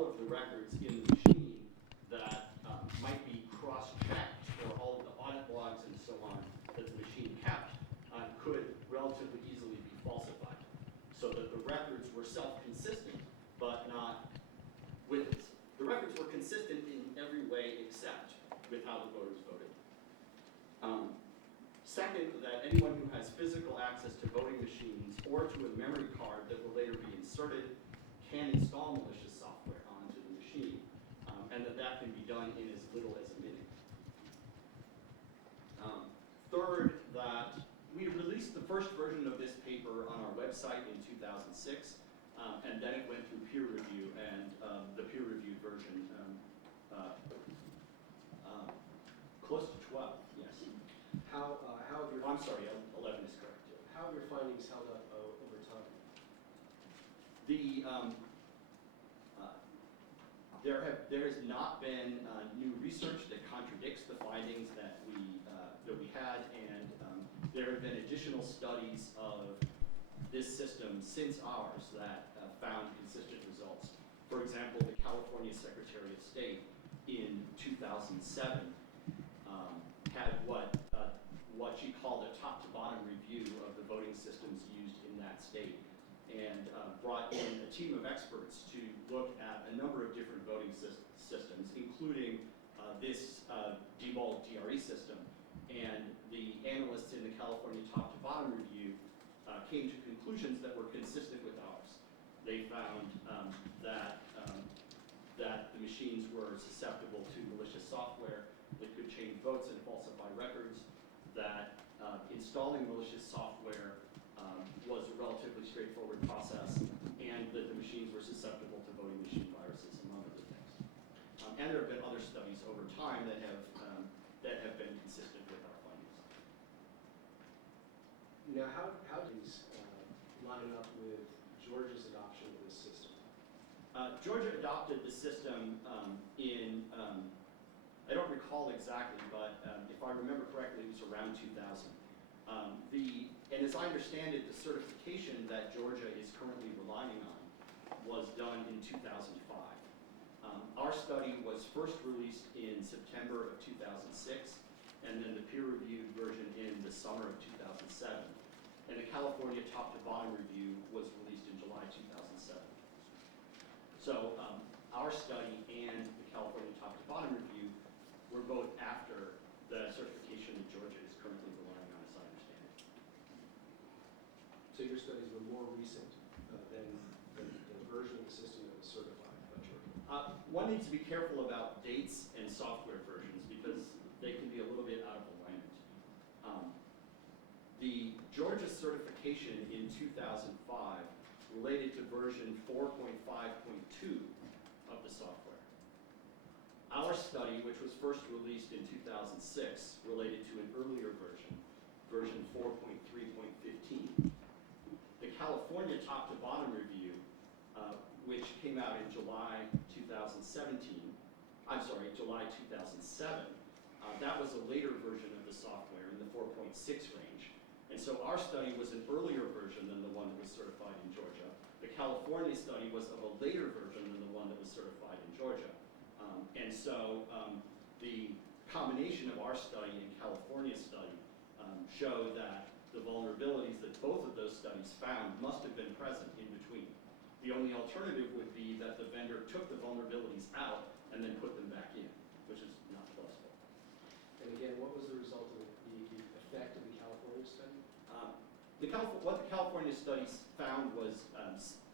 all of the records in the machine that might be cross-checked, or all of the audit logs and so on that the machine kept could relatively easily be falsified. So that the records were self-consistent, but not with it. The records were consistent in every way except with how the voters voted. Second, that anyone who has physical access to voting machines or to a memory card that will later be inserted can install malicious software onto the machine, and that can be done in as little as a minute. Third, that we released the first version of this paper on our website in 2006, and then it went through peer review, and the peer-reviewed version, close to 12, yes. How have your... I'm sorry, 11 is correct. How have your findings held up over time? There has not been new research that contradicts the findings that we had, and there have been additional studies of this system since ours that found consistent results. For example, the California Secretary of State in 2007 had what she called a top-to-bottom review of the voting systems used in that state, and brought in a team of experts to look at a number of different voting systems, including this debulk DRE system. And the analysts in the California top-to-bottom review came to conclusions that were consistent with ours. They found that the machines were susceptible to malicious software that could change votes and falsify records, that installing malicious software was a relatively straightforward process, and that the machines were susceptible to voting machine viruses, among other things. And there have been other studies over time that have been consistent with our findings. Now, how do these line up with Georgia's adoption of this system? Georgia adopted the system in, I don't recall exactly, but if I remember correctly, it was around 2000. And as I understand it, the certification that Georgia is currently relying on was done in 2005. Our study was first released in September of 2006, and then the peer-reviewed version in the summer of 2007. And the California top-to-bottom review was released in July 2007. So our study and the California top-to-bottom review were both after the certification that Georgia is currently relying on, as I understand it. So your studies were more recent than the version of the system that was certified by Georgia? One needs to be careful about dates and software versions because they can be a little bit out of alignment. The Georgia certification in 2005 related to version 4.5.2 of the software. Our study, which was first released in 2006, related to an earlier version, version 4.3.15. The California top-to-bottom review, which came out in July 2007, that was a later version of the software in the 4.6 range. And so our study was an earlier version than the one that was certified in Georgia. The California study was of a later version than the one that was certified in Georgia. And so the combination of our study and California's study show that the vulnerabilities that both of those studies found must have been present in between. The only alternative would be that the vendor took the vulnerabilities out and then put them back in, which is not plausible. And again, what was the result of the effect of the California study? What the California studies found was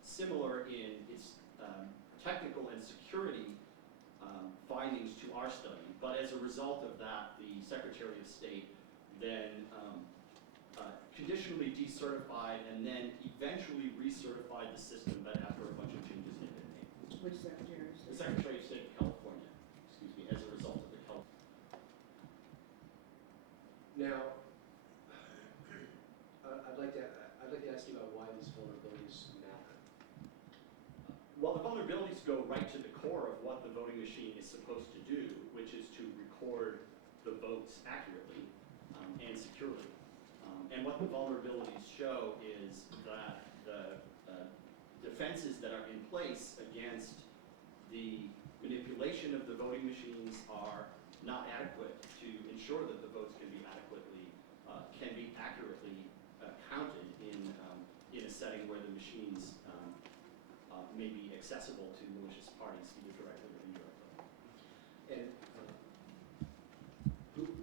similar in its technical and security findings to our study, but as a result of that, the Secretary of State then conditionally decertified and then eventually recertified the system, but after a bunch of changes had been made. Which Secretary of State? The Secretary of State of California, as a result of the California. Now, I'd like to ask you about why these vulnerabilities matter. Well, the vulnerabilities go right to the core of what the voting machine is supposed to do, which is to record the votes accurately and securely. And what the vulnerabilities show is that the defenses that are in place against the the manipulation of the voting machines are not adequate to ensure that the votes can be accurately counted in a setting where the machines may be accessible to malicious parties either directly or indirectly. And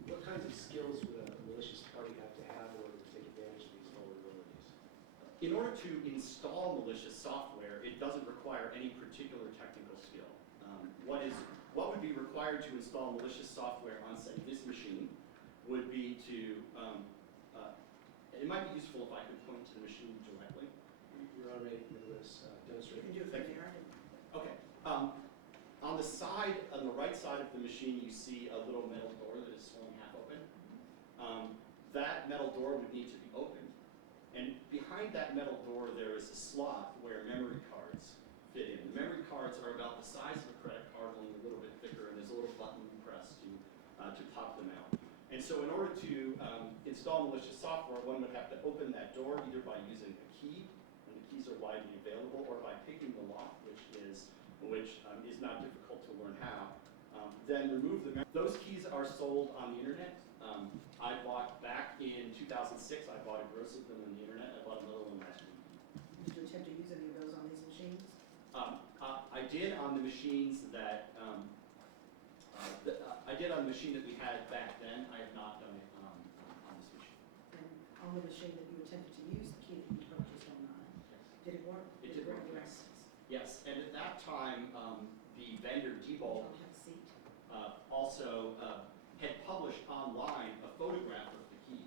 what kinds of skills would a malicious party have to have in order to take advantage of these vulnerabilities? In order to install malicious software, it doesn't require any particular technical skill. What would be required to install malicious software on, say, this machine would be to, it might be useful if I could point to the machine directly. Your Honor, may let us demonstrate. You can do it Thank from you. there. Okay. On the right side of the machine, you see a little metal door that is swung half open. That metal door would need to be opened. And behind that metal door, there is a slot where memory cards fit in. The memory cards are about the size of a credit card, only a little bit thicker, and there's a little button you press to pop them out. And so in order to install malicious software, one would have to open that door either by using a key, and the keys are widely available, or by picking the lock, which is not difficult to learn how. Then remove the those keys are sold on the internet. I bought back in 2006, I bought a gross of them on the internet. I bought another one last week. Did you attempt to use any of those on these machines? I did on the machines that I did on the machine that we had back then. I have not done it on this machine. And on the machine that you attempted to use, the key that you purchased online, did it work? It did work, yes. Yes, and at that time, the vendor You Diebold don't have a seat. also had published online a photograph of the key.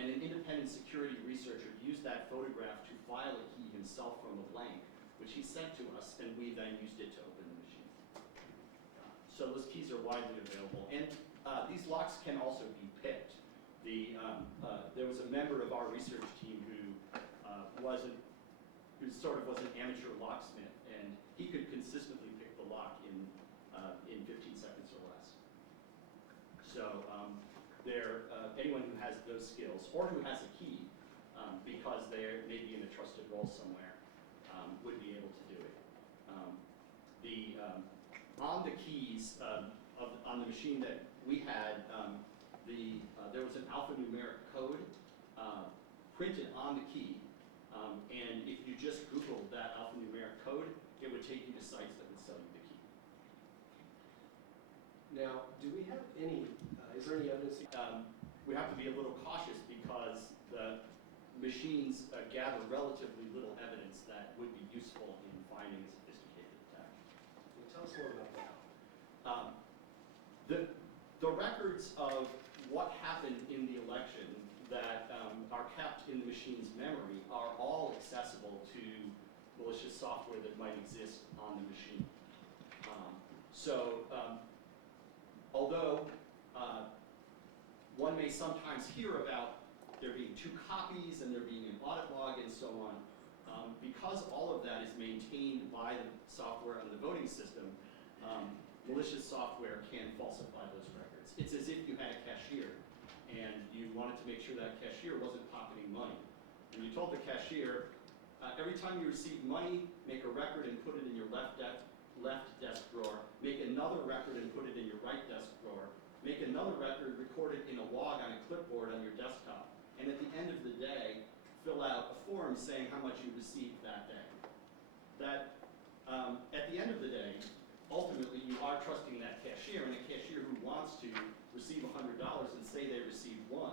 And an independent security researcher used that photograph to file a key himself from a blank, which he sent to us, and we then used it to open the machine. So those keys are widely available. And these locks can also be picked. There was a member of our research team who was an amateur locksmith, and he could consistently pick the lock in 15 seconds or less. So anyone who has those skills, or who has a key, because they're maybe in a trusted role somewhere, would be able to do it. On the keys on the machine that we had, there was an alphanumeric code printed on the key, and if you just Googled that alphanumeric code, it would take you to sites that would sell you the key. Now, do we have any, is there any evidence? We have to be a little cautious because the machines gather relatively little evidence that would be useful in finding a sophisticated attack. Tell us more about that. The records of what happened in the election that are kept in the machine's memory are all accessible to malicious software that might exist on the machine. Although one may sometimes hear about there being 2 copies and there being an audit log and so on, because all of that is maintained by the software on the voting system, malicious software can falsify those records. It's as if you had a cashier and you wanted to make sure that cashier wasn't pocketing money. And you told the cashier, every time you receive money, make a record and put it in your left desk drawer, make another record and put it in your right desk drawer, make another record, record it in a log on a clipboard on your desktop, and at the end of the day, fill out a form saying how much you received that day. At the end of the day, ultimately you are trusting that cashier, and a cashier who wants to receive $100 and say they received 1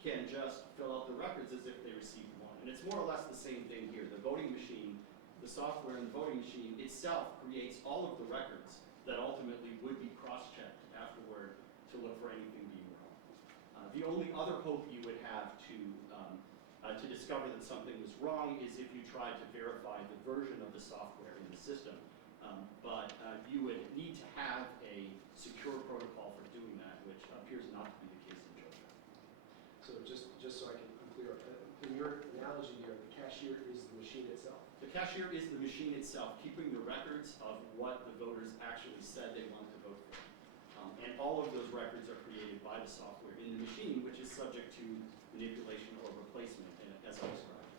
can just fill out the records as if they received 1. And it's more or less the same thing here. The voting machine, the software in the voting machine itself creates all of the records that ultimately would be cross-checked afterward to look for anything being wrong. The only other hope you would have to discover that something was wrong is if you tried to verify the version of the software in the system. But you would need to have a secure protocol for doing that, which appears not to be the case in Georgia. So just so I'm clear, in your analogy here, the cashier is the machine itself? The cashier is the machine itself, keeping the records of what the voters actually said they wanted to vote for. And all of those records are created by the software in the machine, which is subject to manipulation or replacement, as I described.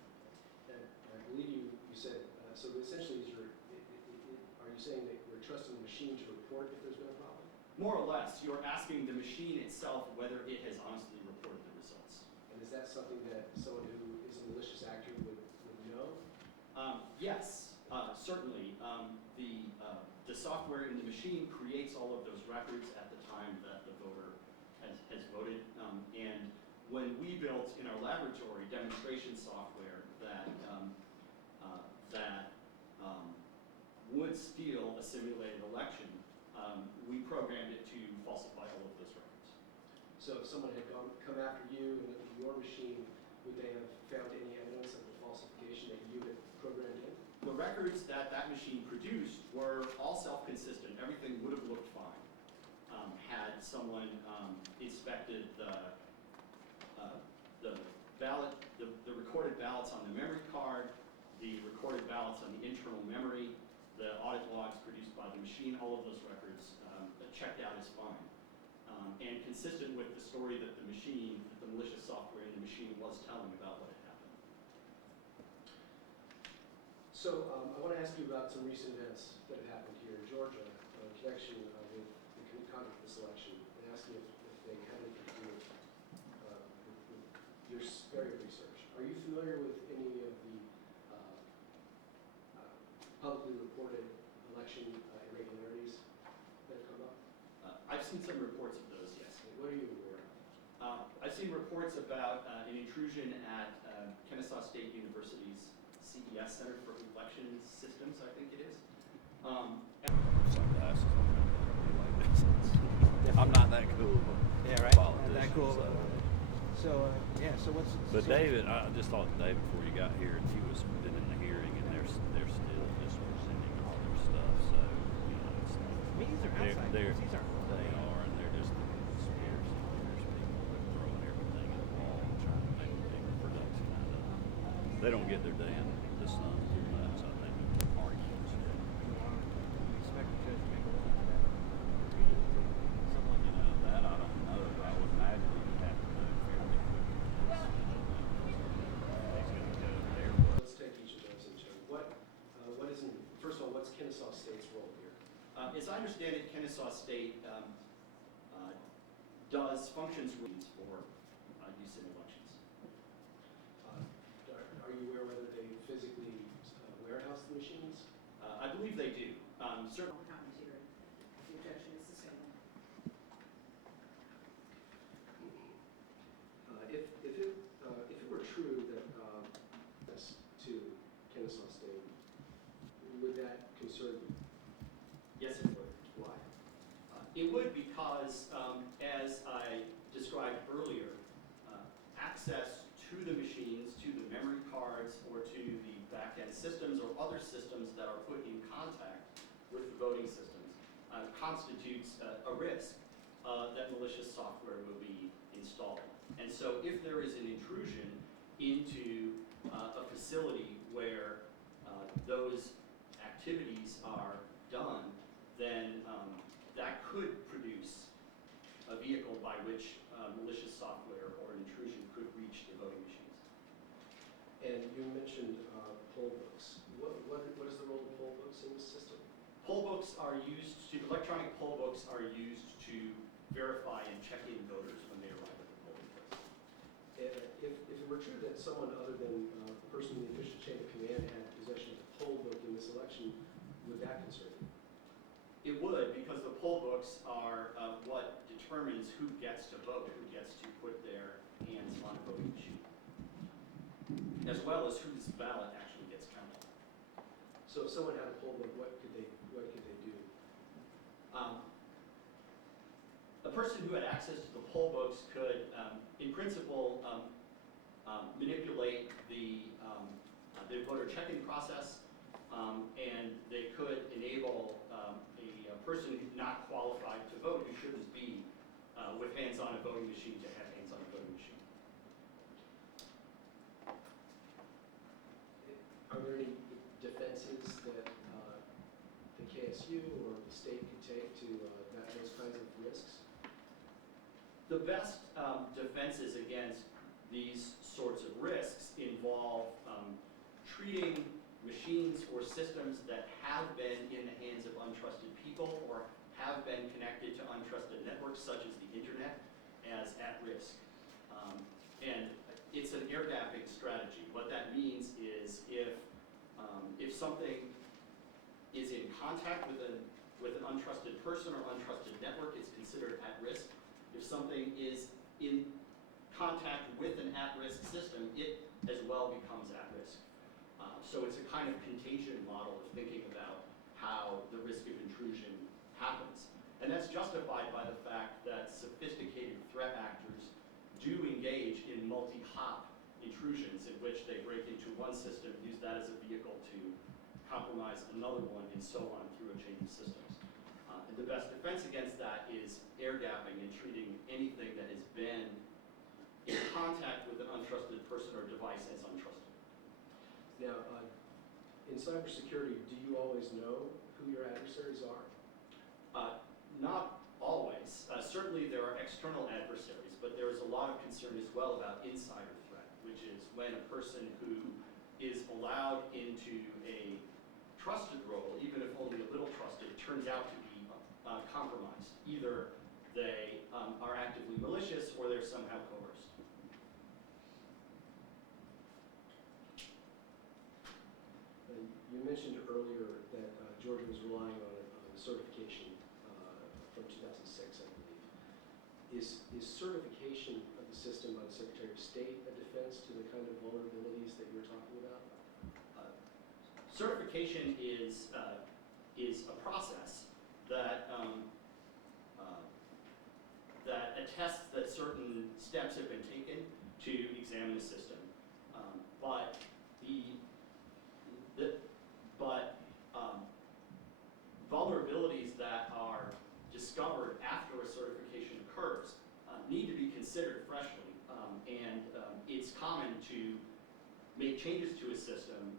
And I believe you said, so essentially are you saying that you're trusting the machine to report if there's been a problem? More or less, you're asking the machine itself whether it has honestly reported the results. And is that something that someone who is a malicious actor would know? Yes, certainly. The software in the machine creates all of those records at the time that the voter has voted. And when we built in our laboratory demonstration software that would steal a simulated election, we programmed it to falsify all of those records. So if someone had come after you and looked at your machine, would they have found any evidence of the falsification that you had programmed in? The records that that machine produced were all self-consistent. Everything would have looked fine had someone inspected the ballot, the recorded ballots on the memory card, the recorded ballots on the internal memory, the audit logs produced by the machine. All of those records checked out as fine. And consistent with the story that the machine, that the malicious software in the machine was telling about what had happened. So I want to ask you about some recent events that have happened here in Georgia in connection with the conduct of this election, and ask you if they had anything to do with your area of research. Are you familiar with any of the publicly reported election irregularities that have come up? I've seen some reports of those, yes. What are you aware of? I've seen reports about an intrusion at Kennesaw State University's CES, Center for Election Systems, I think it is. Sunglasses on. I'm not that cool. Yeah, right. Not Politician, that cool. So, So what's? But David, I just talked to David before you got here, and he was been in the hearing, and they're still just presenting all their stuff. So it's like These are outside. These aren't. they are, and they're just the conspiracy. There's people that are throwing everything at the wall and trying to make a big production out of it. They don't get their day in the sun too much. I think arguments. Expect the judge to make a ruling on that. Someone. That I don't know. I would imagine you'd have to know fairly quickly. He's going to go there. let's take each of those in turn. What is, first of all, what's Kennesaw State's role here? As I understand it, Kennesaw State does functions rules for use in elections. Are you aware whether they physically warehouse the machines? I believe they do. Certainly. All counties here, the objection is sustained. If it were true that this to Kennesaw State, would that concern you? Yes, it would. Why? It would because, as I described earlier, access to the machines, to the memory cards, or to the back-end systems or other systems that are put in contact with the voting systems constitutes a risk that malicious software will be installed. And so if there is an intrusion into a facility where those activities are done, then that could produce a vehicle by which malicious software or an intrusion could reach the voting machines. And you mentioned poll books. What is the role of poll books in this system? Poll books are used to, electronic poll books are used to verify and check in voters when they arrive at the polling place. If it were true that someone other than the person in the official chain of command had possession of the poll book in this election, would that concern you? It would, because the poll books are what determines who gets to vote, who gets to put their hands on a voting machine, as well as whose ballot actually gets counted. So if someone had a poll book, what could they do? A person who had access to the poll books could, in principle, manipulate the voter checking process, and they could enable a person who's not qualified to vote, who shouldn't be with hands on a voting machine, to have hands on a voting machine. Are there any defenses that the KSU or the state could take to those kinds of risks? The best defenses against these sorts of risks involve treating machines or systems that have been in the hands of untrusted people networks such as the internet as at risk. And it's an air gapping strategy. What that means is if something is in contact with an untrusted person or untrusted network, it's considered at risk. If something is in contact with an at-risk system, it as well becomes at risk. So it's a kind of contagion model of thinking about how the risk of intrusion happens. And that's justified by the fact that sophisticated threat actors do engage in multi-hop intrusions in which they break into one system, use that as a vehicle to compromise another one, and so on through a chain of systems. And the best defense against that is air gapping and treating anything that has been in contact with an untrusted person or device as untrusted. Now, in cybersecurity, do you always know who your adversaries are? Not always. Certainly there are external adversaries, but there is a lot of concern as well about insider threat, which is when a person who is allowed into a trusted role, even if only a little trusted, turns out to be compromised. Either they are actively malicious or they're somehow coerced. You mentioned earlier that Georgia was relying on a certification from 2006, I believe. Is certification of the system by the Secretary of State a defense to the kind of vulnerabilities that you're talking about? Certification is a process that that attests that certain steps have been taken to examine the system, but vulnerabilities that are discovered after a certification occurs need to be considered freshly, and it's common to make changes to a system,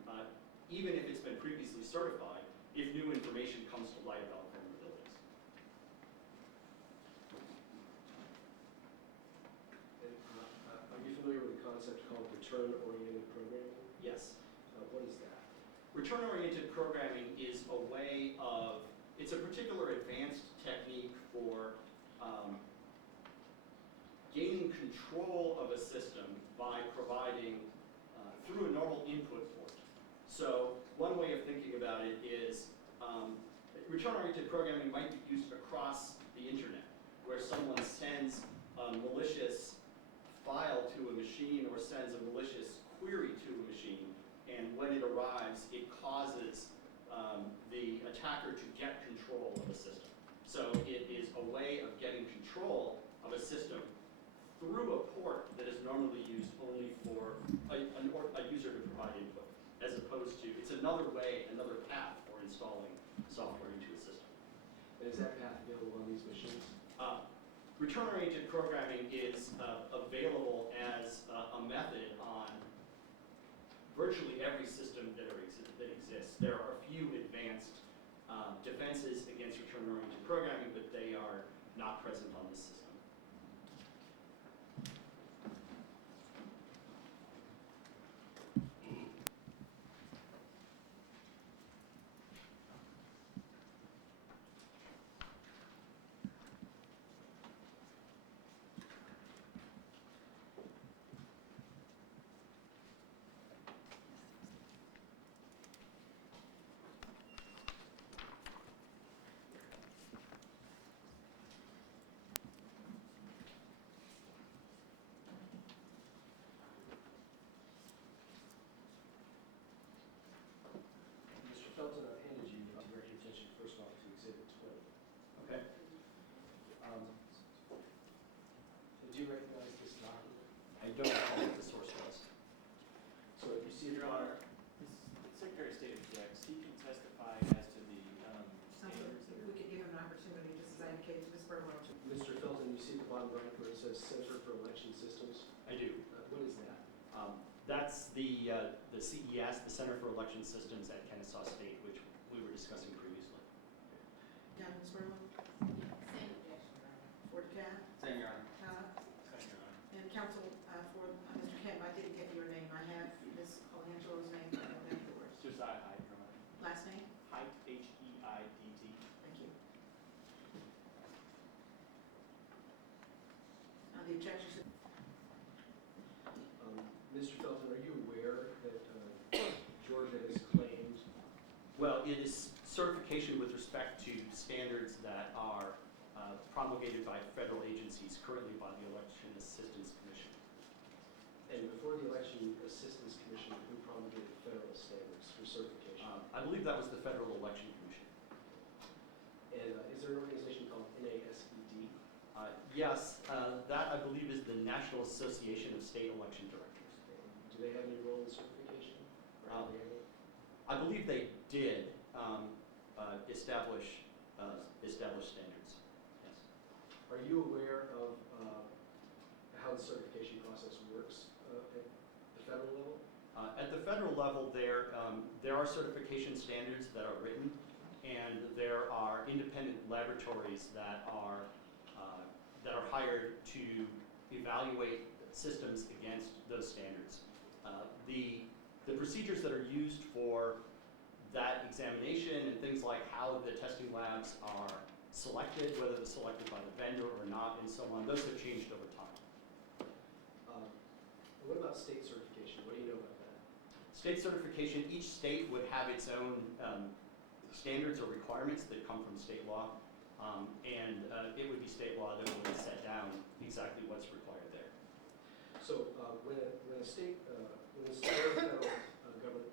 even if it's been previously certified, if new information comes to light about vulnerabilities. And, are you familiar with a concept called return-oriented programming? Yes. What is that? Return-oriented programming is a way of, it's a particular advanced technique for gaining control of a system by providing through a normal input port. So one way of thinking about it is return-oriented programming might be used across the internet, where someone sends a malicious file to a machine or sends a malicious query to a machine, and when it arrives, it causes the attacker to get control of a system. So it is a way of getting control of a system through a port that is normally used only for a user to provide input, as opposed to, it's another way, another path for installing software into a system. And is that path available on these machines? Return-oriented programming is available as a method on virtually every system that exists. There are a few advanced defenses against return-oriented programming, but they are not present on this system. Mr. Felten, I've handed you, to direct your attention first off to Exhibit 20. Okay. Do you recognize this document? I don't know what the source was. So you see Your the Honor, the Secretary of State objects. He can testify as to the standards that We could give him an opportunity, just as I indicated to Ms. Burwell. Mr. Felten, you see at the bottom right where it says Center for Election Systems? I do. What is that? That's the CES, the Center for Election Systems at Kennesaw State, which we were discussing previously. Down, Ms. Burwell? Same objection, Your Honor. For DeKalb? Same, Your Honor. Same, Your Honor. And counsel, for Mr. Kemp, I didn't get your name. I have Ms. Colangelo's name, but I don't have yours. Josiah Hyde, Your Honor. Last name? Heidt, Heidt. Thank you. the ejection system. Mr. Felten, are you aware that Georgia has claimed? Well, it is certification with respect to standards that are promulgated by federal agencies, currently by the Election Assistance Commission. And before the Election Assistance Commission, who promulgated federal standards for certification? I believe that was the Federal Election Commission. And is there an organization called NASED? Yes, that I believe is the National Association of State Election Directors. Do they have any role in certification? Or have they any? I believe they did establish standards. Yes. Are you aware of how the certification process works at the federal level? At the federal level, there are certification standards that are written, and there are independent laboratories that are hired to evaluate systems against those standards. The procedures that are used for that examination and things like how the testing labs are selected, whether they're selected by the vendor or not, and so on, those have changed over time. What about state certification? What do you know about that? State certification, each state would have its own standards or requirements that come from state law, and it would be state law that would set down exactly what's required there. So when a state or federal government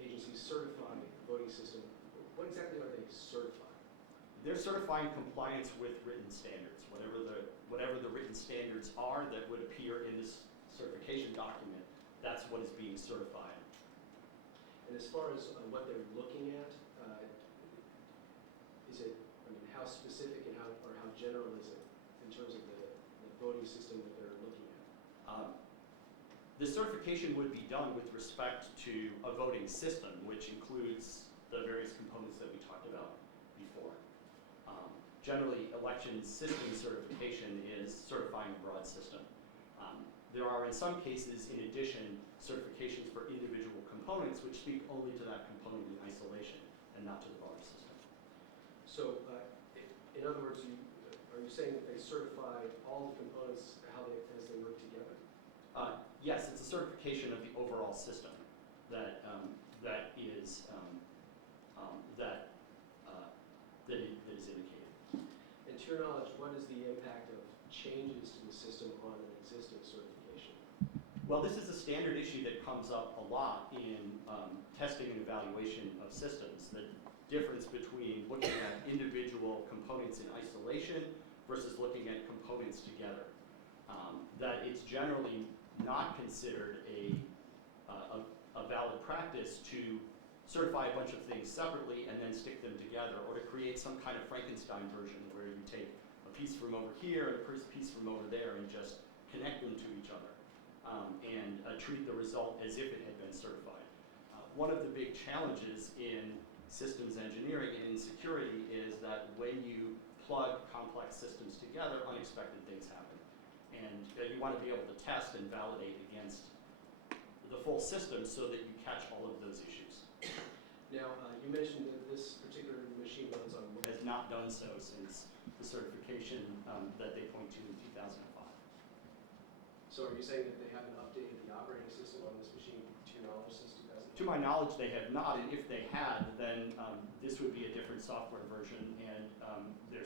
agencies certify the voting system, what exactly are they certifying? They're certifying compliance with written standards, whatever the written standards are that would appear in this certification document. That's what is being certified. And as far as what they're looking at, how specific and how general is it in terms of the voting system that they're looking at? The certification would be done with respect to a voting system, which includes the various components that we talked about before. Generally, election system certification is certifying a broad system. There are, in some cases, in addition, certifications for individual components which speak only to that component in isolation and not to the broader system. So, in other words, are you saying that they certify all the components as they work together? Yes, it's a certification of the overall system that is indicated. And to your knowledge, what is the impact of changes to the system on an existing certification? Well, this is a standard issue that comes up a lot in testing and evaluation of systems. The difference between looking at individual components in isolation versus looking at components together. That it's generally not considered a valid practice to certify a bunch of things separately and then stick them together, or to create some kind of Frankenstein version where you take a piece from over here and a piece from over there and just connect them to each other and treat the result as if it had been certified. One of the big challenges in systems engineering and in security is that when you plug complex systems together, unexpected things happen. And you want to be able to test and validate against the full system so that you catch all of those issues. Now, you mentioned that this particular machine runs on It has not done so since the certification that they point to in 2005. So are you saying that they haven't updated the operating system on this machine, to your knowledge, since 2005? To my knowledge, they have not, and if they had, then this would be a different software version, and the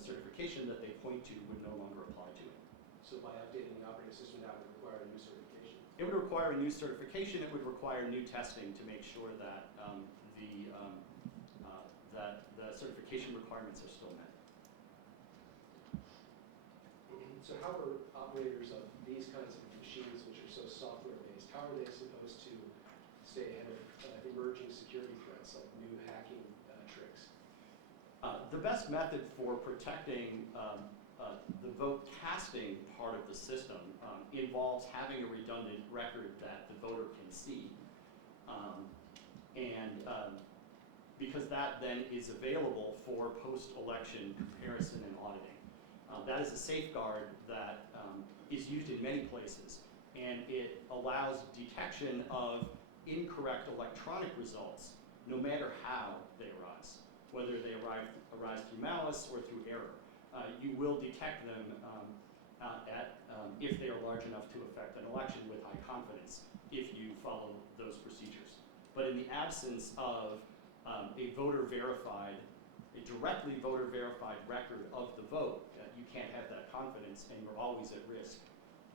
certification that they point to would no longer apply to it. So by updating the operating system, that would require a new certification? It would require a new certification. It would require new testing to make sure that the certification requirements are still met. So how are operators of these kinds of machines, which are so software-based, how are they supposed to stay ahead of emerging security threats like new hacking tricks? The best method for protecting the vote casting part of the system involves having a redundant record that the voter can see. Because that then is available for post-election comparison and auditing. That is a safeguard that is used in many places, and it allows detection of incorrect electronic results no matter how they arise, whether they arise through malice or through error. You will detect them if they are large enough to affect an election with high confidence, if you follow those procedures. But in the absence of a directly voter verified record of the vote, you can't have that confidence, and you're always at risk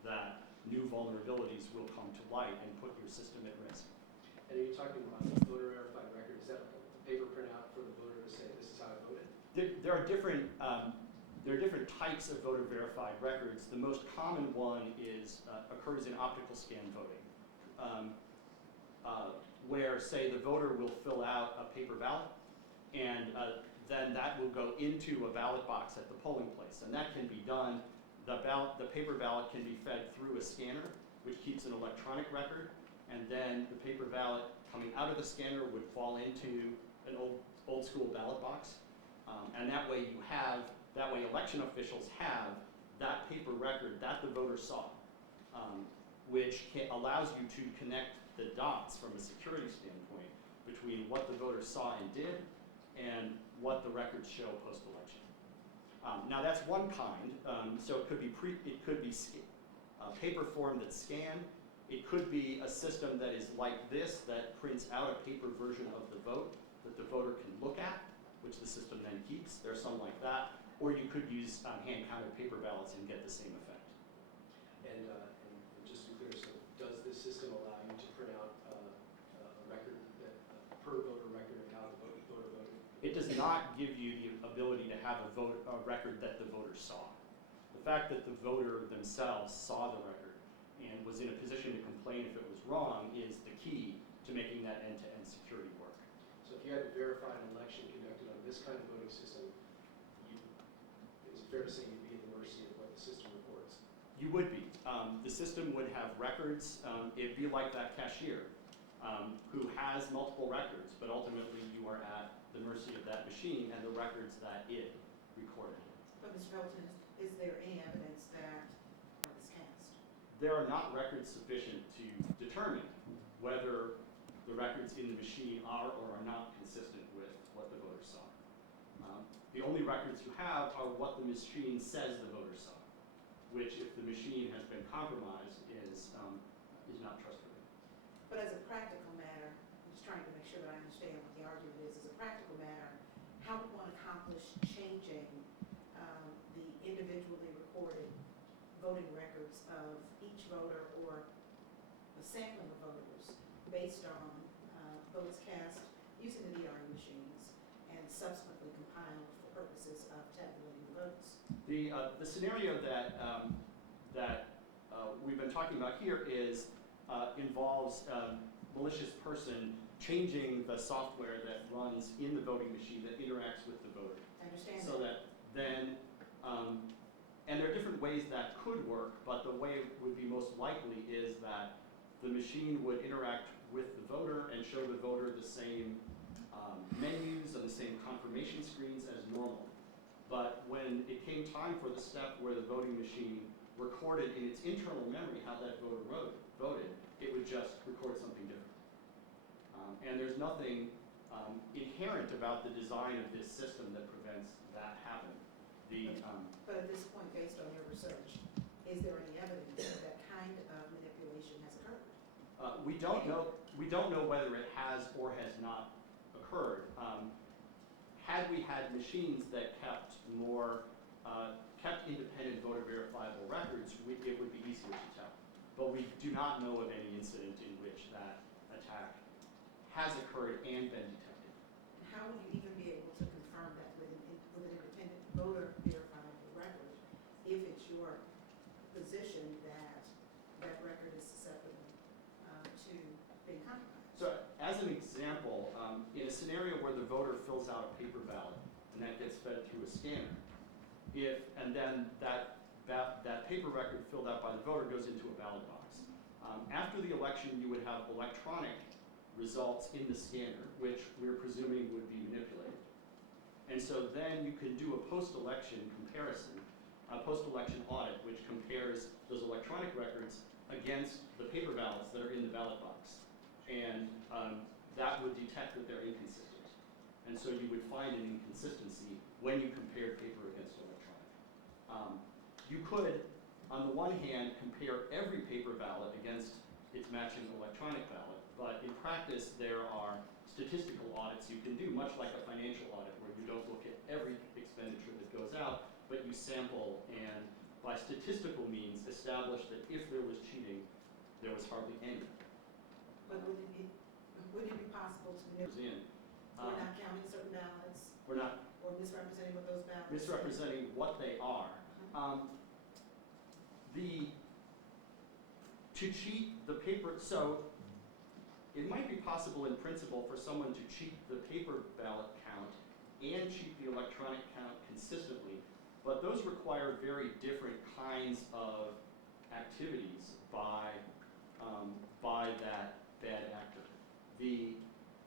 that new vulnerabilities will come to light and put your system at risk. And are you talking about the voter verified record? Is that like a paper printout for the voter to say, this is how I voted? There are different types of voter verified records. The most common one occurs in optical scan voting, where, say, the voter will fill out a paper ballot, and then that will go into a ballot box at the polling place, and that can be done. The paper ballot can be fed through a scanner, which keeps an electronic record, and then the paper ballot coming out of the scanner would fall into an old school ballot box, and that way election officials have that paper record that the voter saw, which allows you to connect the dots from a security standpoint between what the voter saw and did and what the records show post-election. Now that's one kind, so it could be a paper form that's scanned. It could be a system that is like this, that prints out a paper version of the vote that the voter can look at, which the system then keeps. There's some like that. Or you could use hand-counted paper ballots and get the same effect. And just to be clear, so does this system allow you to print out a record, a per voter record of how the voter voted? It does not give you the ability to have a record that the voter saw. The fact that the voter themselves saw the record and was in a position to complain if it was wrong is the key to making that end-to-end security work. So if you had to verify an election conducted on this kind of voting system, it's fair to say you'd be at the mercy of what the system reports. You would be. The system would have records. It'd be like that cashier who has multiple records, but ultimately you are at the mercy of that machine and the records that it recorded. But Mr. Felten, is there any evidence that it was cast? There are not records sufficient to determine whether the records in the machine are or are not consistent with what the voter saw. The only records you have are what the machine says the voter saw, which, if the machine has been compromised, is not trustworthy. But as a practical matter, I'm just trying to make sure that I understand what the argument is. As a practical matter, how would one accomplish changing the individually recorded voting records of each voter or a sampling of voters based on votes cast using the DRE machines and subsequently compiled for purposes of tabulating the votes? The scenario that we've been talking about here involves a malicious person changing the software that runs in the voting machine that interacts with the voter. I understand So that then, and there are different ways that could work, but the way it would be most likely is that the machine would interact with the voter and show the voter the same menus and the same confirmation screens as normal. But when it came time for the step where the voting machine recorded in its internal memory how that voter voted, it would just record something different. And there's nothing inherent about the design of this system that prevents that happening. But at this point, based on your research, is there any evidence that that kind of manipulation has occurred? We don't know. We don't know whether it has or has not occurred. Had we had machines that kept independent voter verifiable records, it would be easier to tell. But we do not know of any incident in which that attack has occurred and been detected. And how would you even be able to confirm that with an independent voter verifiable record if it's your position that that record is susceptible to being compromised? So as an example, in a scenario where the voter fills out a paper ballot and that gets fed through a scanner, and then that paper record filled out by the voter goes into a ballot box. After the election, you would have electronic results in the scanner, which we're presuming would be manipulated. And so then you can do a post-election comparison, a post-election audit, which compares those electronic records against the paper ballots that are in the ballot box. And that would detect that they're inconsistent. And so you would find an inconsistency when you compared paper against electronic. You could on the one hand, compare every paper ballot against its matching electronic ballot, but in practice, there are statistical audits you can do, much like a financial audit, where you don't look at every expenditure that goes out, but you sample and, by statistical means, establish that if there was cheating, there was hardly any. But would it be possible to, In. we're not counting certain ballots We're not or misrepresenting what those ballots? misrepresenting what they are. To cheat the paper, so it might be possible in principle for someone to cheat the paper ballot count and cheat the electronic count consistently, but those require very different kinds of activities by that bad actor. The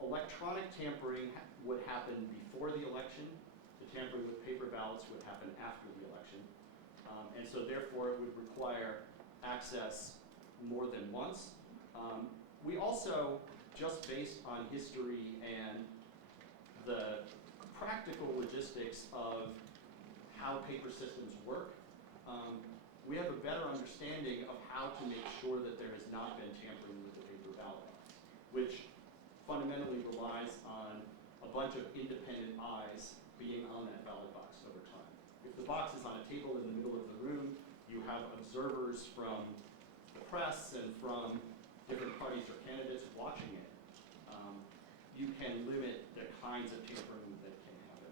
electronic tampering would happen before the election. The tampering with paper ballots would happen after the election. And so therefore it would require access more than once. We also, just based on history and the practical logistics of how paper systems work, we have a better understanding of how to make sure that there has not been tampering with the paper ballot, which fundamentally relies on a bunch of independent eyes being on that ballot box over time. If the box is on a table in the middle of the room, you have observers from the press and from different parties or candidates watching it. You can limit the kinds of tampering that can happen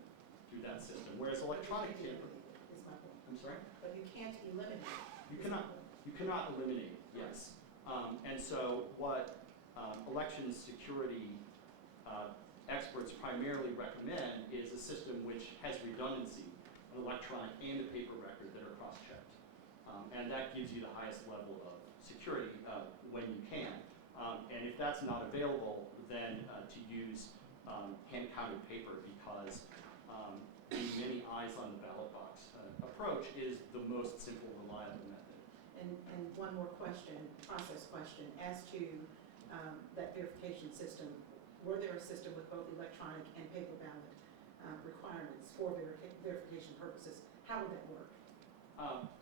through that system. Whereas electronic tampering, Is my point. I'm sorry? But you can't eliminate. You cannot eliminate, yes. And so what election security experts primarily recommend is a system which has redundancy, an electronic and a paper record that are cross-checked. And that gives you the highest level of security when you can. And if that's not available, then to use hand-counted paper, because the many eyes on the ballot box approach is the most simple, reliable method. And one more question, process question, as to that verification system. Were there a system with both electronic and paper ballot requirements for verification purposes? How would that work?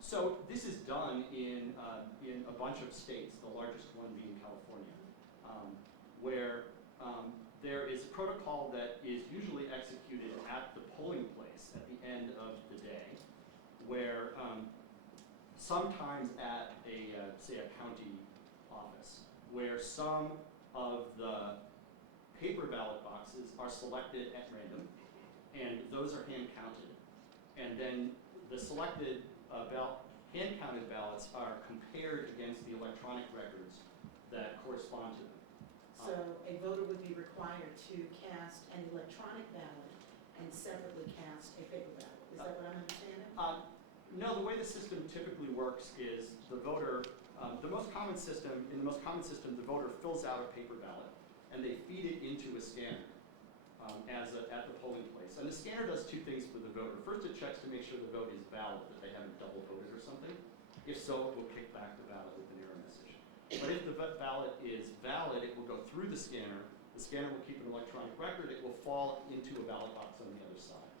So this is done in a bunch of states, the largest one being California, where there is a protocol that is usually executed at the polling place at the end of the day, where sometimes at say a county office, where some of the paper ballot boxes are selected at random, and those are hand counted. And then the selected hand-counted ballots are compared against the electronic records that correspond to them. So a voter would be required to cast an electronic ballot and separately cast a paper ballot. Is that what I'm understanding? No, the way the system typically works is the voter, in the most common system, the voter fills out a paper ballot and they feed it into a scanner at the polling place. And the scanner does two things for the voter. First, it checks to make sure the vote is valid, that they haven't double voted or something. If so, it will kick back the ballot with an error message. But if the ballot is valid, it will go through the scanner. The scanner will keep an electronic record. It will fall into a ballot box on the other side.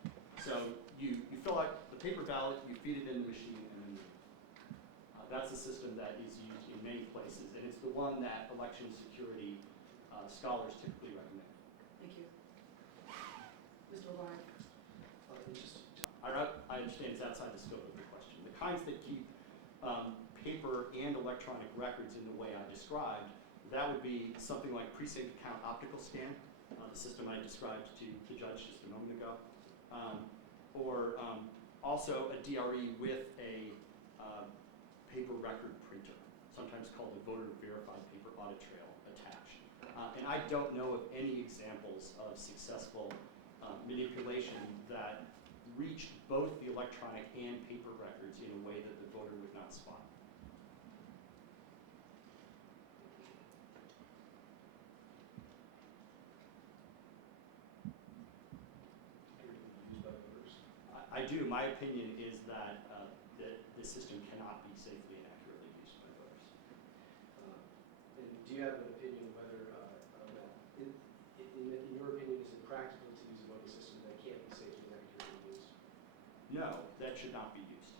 So you fill out the paper ballot, you feed it in the machine, and then that's a system that is used in many places, and it's the one that election security scholars typically recommend. Thank you. Mr. LeVar? I understand it's outside the scope of the question. The kinds that keep paper and electronic records in the way I described, that would be something like precinct count optical scan, the system I described to the judge just a moment ago, or also a DRE with a paper record printer, sometimes called the voter verified paper audit trail attached. And I don't know of any examples of successful manipulation that reached both the electronic and paper records in a way that the voter would not spot. Used by voters. I do. My opinion is that the system cannot be safely and accurately used by voters. And do you have an opinion whether, that in your opinion, is it practical to use a voting system that can't be safely and accurately used? No, that should not be used.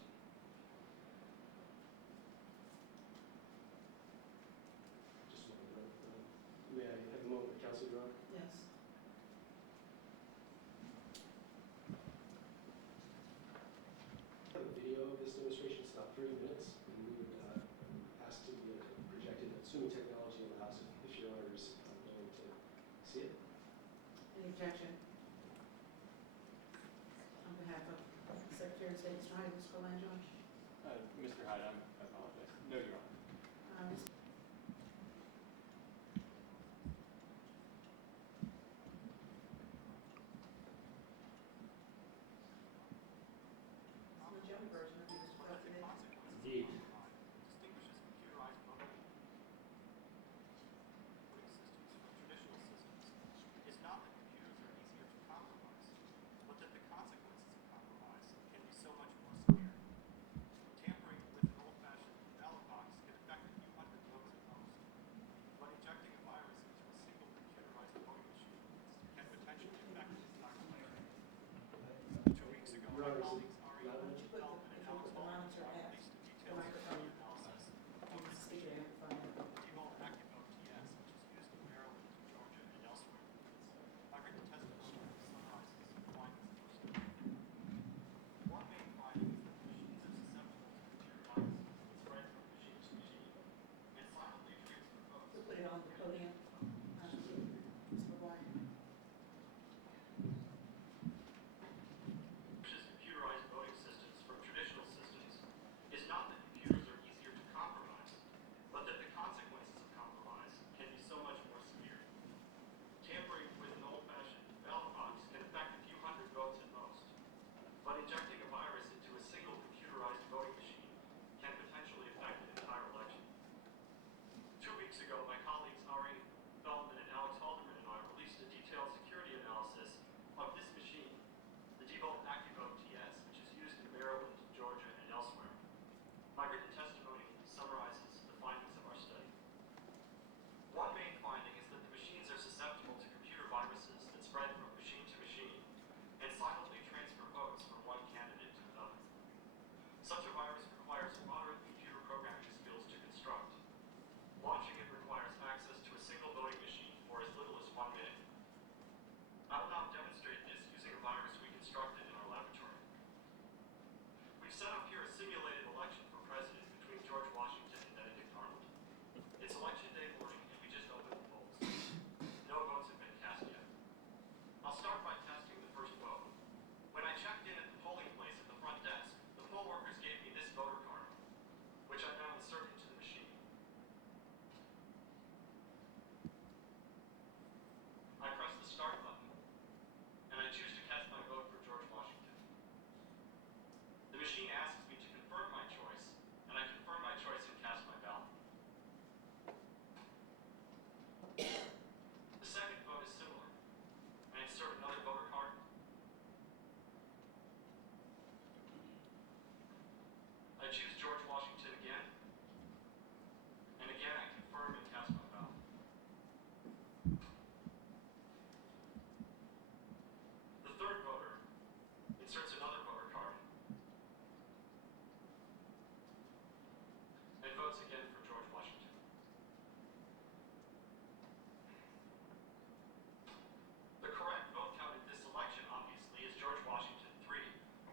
Secretary of State, Mr. Hyde, Mr. Colangelo. Mr. Hyde, I apologize. No, Your Honor. Ms. The German version of Mr. President. Indeed. Distinguishes computerized voting systems from traditional systems is not that computers are easier to compromise, but that the consequences of compromise can be so much more severe. Tampering with an old-fashioned ballot box can affect a few hundred votes at most, but injecting a virus into a single computerized voting machine can potentially affect an entire election. 2 weeks ago, my colleagues Ari Would you put Felten and the Alex monitor Fulton at released a the detailed microphone security analysis and the speaker amplifier? Devolved ActiveVote TS, which is used in Maryland, Georgia, and elsewhere. My written testimony summarizes the findings of our study. One main finding is that machines are susceptible to computer viruses that spread from machine to machine and silently transfer votes. So put it on the podium. Ms. McGuire. Computerized voting systems from traditional systems is not that computers are easier to compromise, but that the consequences of compromise can be so much more severe. Tampering with an old-fashioned ballot box can affect a few hundred votes at most, but injecting a virus into a single computerized voting machine can potentially affect an entire election. 2 weeks ago, my colleagues Ari Felten and Alex Halderman and I released a detailed security analysis of this machine, the devolved ActiveVote TS, which is used in Maryland, Georgia, and elsewhere. My written testimony summarizes the findings of our study. One main finding is that the machines are susceptible to computer viruses that spread from machine to machine and silently transfer votes from one candidate to another. Such a virus requires moderate computer programming skills to construct. Launching it requires access to a single voting machine for as little as 1 minute. I will now demonstrate this using a virus we constructed in our laboratory. We've set up here a simulated election for president between George Washington and Benedict Arnold. It's election day morning and we just opened the polls. No votes have been cast yet. I'll start by casting the first vote. When I checked in at the polling place at the front desk, the poll workers gave me this voter card, which I now insert into the machine. I press the start button, and I choose to cast my vote for George Washington. The machine asks me to confirm my choice, and I confirm my choice and cast my ballot. The second vote is similar. I insert another voter card. I choose George Washington again, and again I confirm and cast my ballot. The third voter inserts another voter card and votes again for George Washington. The correct vote count in this election, obviously, is George Washington 3,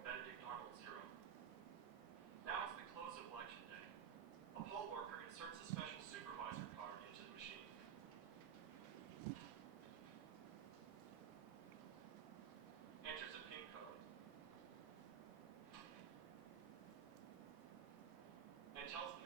Benedict Arnold 0. Now it's the close of election day. A poll worker inserts a special supervisor card into the machine. Enters a PIN code, and tells